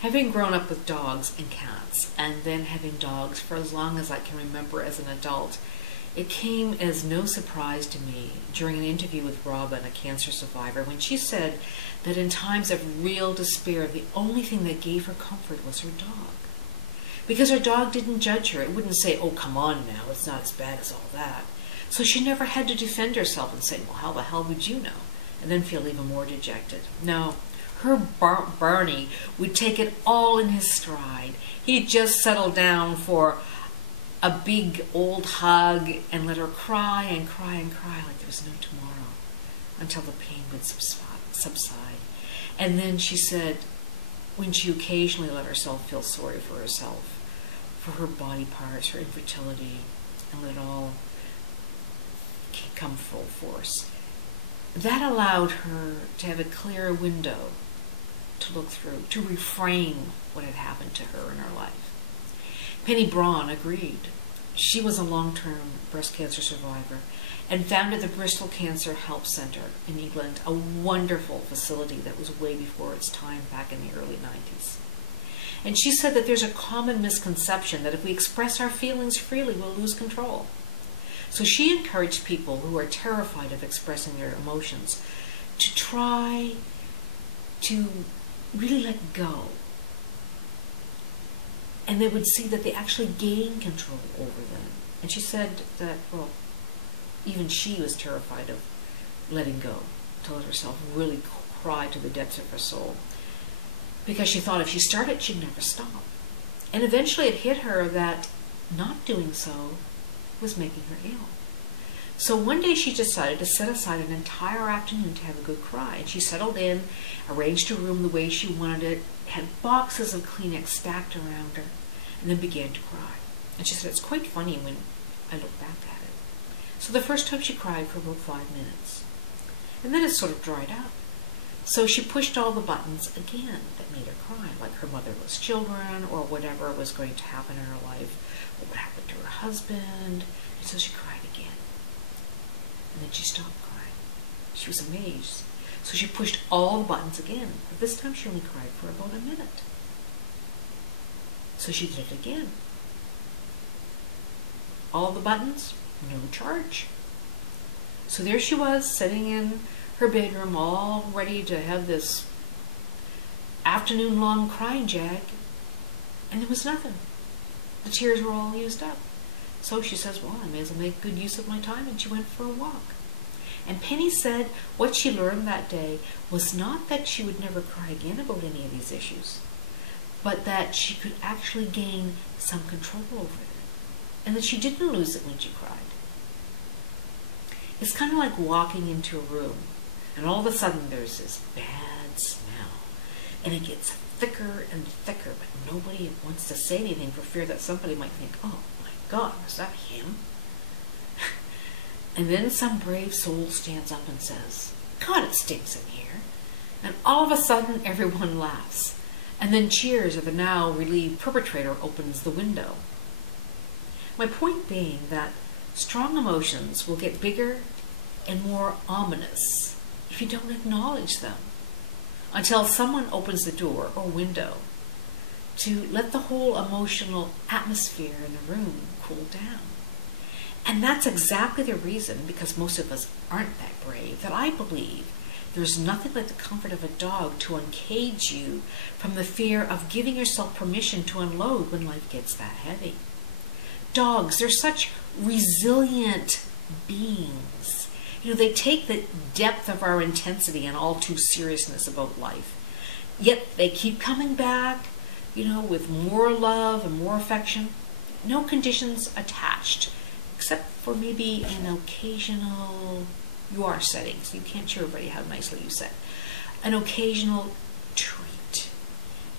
Having grown up with dogs and cats, and then having dogs for as long as I can remember as an adult, it came as no surprise to me during an interview with Robin, a cancer survivor, when she said that in times of real despair, the only thing that gave her comfort was her dog. Because her dog didn't judge her. It wouldn't say, "Oh, come on now, it's not as bad as all that." So she never had to defend herself and say, "Well, how the hell would you know?" and then feel even more dejected. No, her Barney would take it all in his stride. He'd just settle down for a big old hug and let her cry and cry and cry like there was no tomorrow until the pain would subside. And then she said, when she occasionally let herself feel sorry for herself, for her body parts, her infertility, and let it all come full force, that allowed her to have a clearer window to look through, to reframe what had happened to her in her life. Penny Braun agreed. She was a long-term breast cancer survivor and founded the Bristol Cancer Help Center in England, a wonderful facility that was way before its time back in the early 90s. And she said that there's a common misconception that if we express our feelings freely, we'll lose control. So she encouraged people who are terrified of expressing their emotions to try to really let go. And they would see that they actually gain control over them. And she said that, well, even she was terrified of letting go, to let herself really cry to the depths of her soul. Because she thought if she started, she'd never stop. And eventually it hit her that not doing so was making her ill. So one day she decided to set aside an entire afternoon to have a good cry. And she settled in, arranged her room the way she wanted it, had boxes of Kleenex stacked around her, and then began to cry. And she said, it's quite funny when I look back at it. So the first time she cried for about 5 minutes. And then it sort of dried out. So she pushed all the buttons again that made her cry, like her motherless children, or whatever was going to happen in her life, what would happen to her husband. And so she cried again. And then she stopped crying. She was amazed. So she pushed all the buttons again. But this time she only cried for about a minute. So she did it again. All the buttons, no charge. So there she was, sitting in her bedroom, all ready to have this afternoon-long crying jag, and there was nothing. The tears were all used up. So she says, well, I may as well make good use of my time, and she went for a walk. And Penny said what she learned that day was not that she would never cry again about any of these issues, but that she could actually gain some control over it, and that she didn't lose it when she cried. It's kind of like walking into a room, and all of a sudden there's this bad smell, and it gets thicker and thicker, but nobody wants to say anything for fear that somebody might think, oh my God, is that him? And then some brave soul stands up and says, God, it stinks in here. And all of a sudden everyone laughs, and then cheers as the now relieved perpetrator opens the window. My point being that strong emotions will get bigger and more ominous if you don't acknowledge them until someone opens the door or window to let the whole emotional atmosphere in the room cool down. And that's exactly the reason, because most of us aren't that brave, that I believe there's nothing like the comfort of a dog to uncage you from the fear of giving yourself permission to unload when life gets that heavy. Dogs, they're such resilient beings. You know, they take the depth of our intensity and all too seriousness about life. Yet they keep coming back, you know, with more love and more affection. No conditions attached, except for maybe an occasional, you are setting, so you can't show everybody how nicely you set, an occasional treat.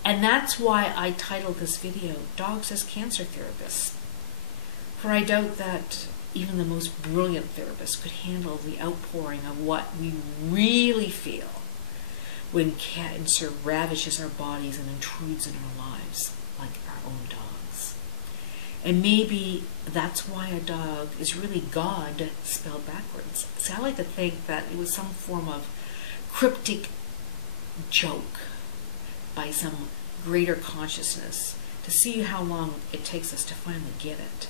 And that's why I titled this video, Dogs as Cancer Therapists. For I doubt that even the most brilliant therapist could handle the outpouring of what we really feel when cancer ravishes our bodies and intrudes in our lives like our own dogs. And maybe that's why a dog is really God spelled backwards. See, I like to think that it was some form of cryptic joke by some greater consciousness to see how long it takes us to finally get it,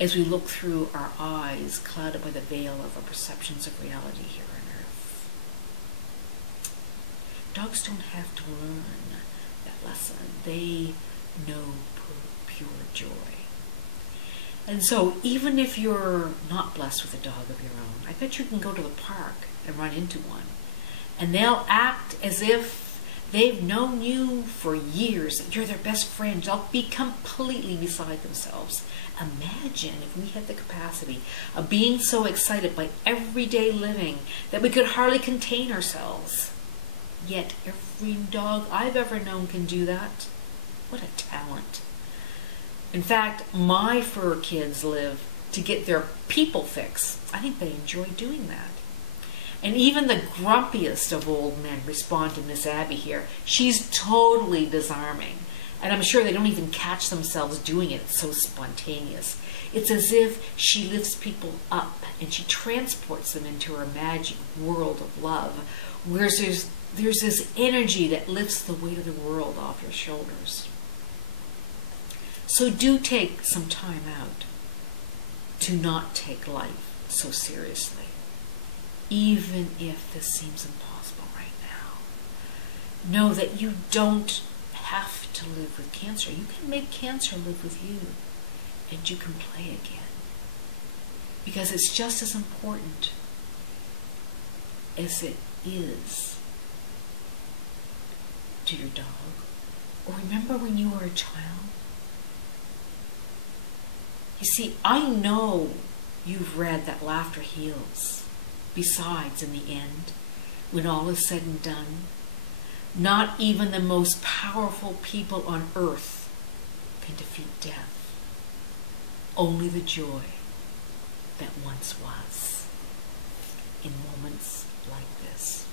as we look through our eyes clouded by the veil of our perceptions of reality here on earth. Dogs don't have to learn that lesson. They know pure joy. And so even if you're not blessed with a dog of your own, I bet you can go to the park and run into one, and they'll act as if they've known you for years, that you're their best friend. They'll be completely beside themselves. Imagine if we had the capacity of being so excited by everyday living that we could hardly contain ourselves. Yet every dog I've ever known can do that. What a talent. In fact, my fur kids live to get their people fix. I think they enjoy doing that. And even the grumpiest of old men respond to Miss Abby here. She's totally disarming. And I'm sure they don't even catch themselves doing it. It's so spontaneous. It's as if she lifts people up and she transports them into her magic world of love, where there's this energy that lifts the weight of the world off your shoulders. So do take some time out to not take life so seriously, even if this seems impossible right now. Know that you don't have to live with cancer. You can make cancer live with you, and you can play again. Because it's just as important as it is to your dog. Or remember when you were a child? You see, I know you've read that laughter heals. Besides, in the end, when all is said and done, not even the most powerful people on earth can defeat death. Only the joy that once was in moments like this.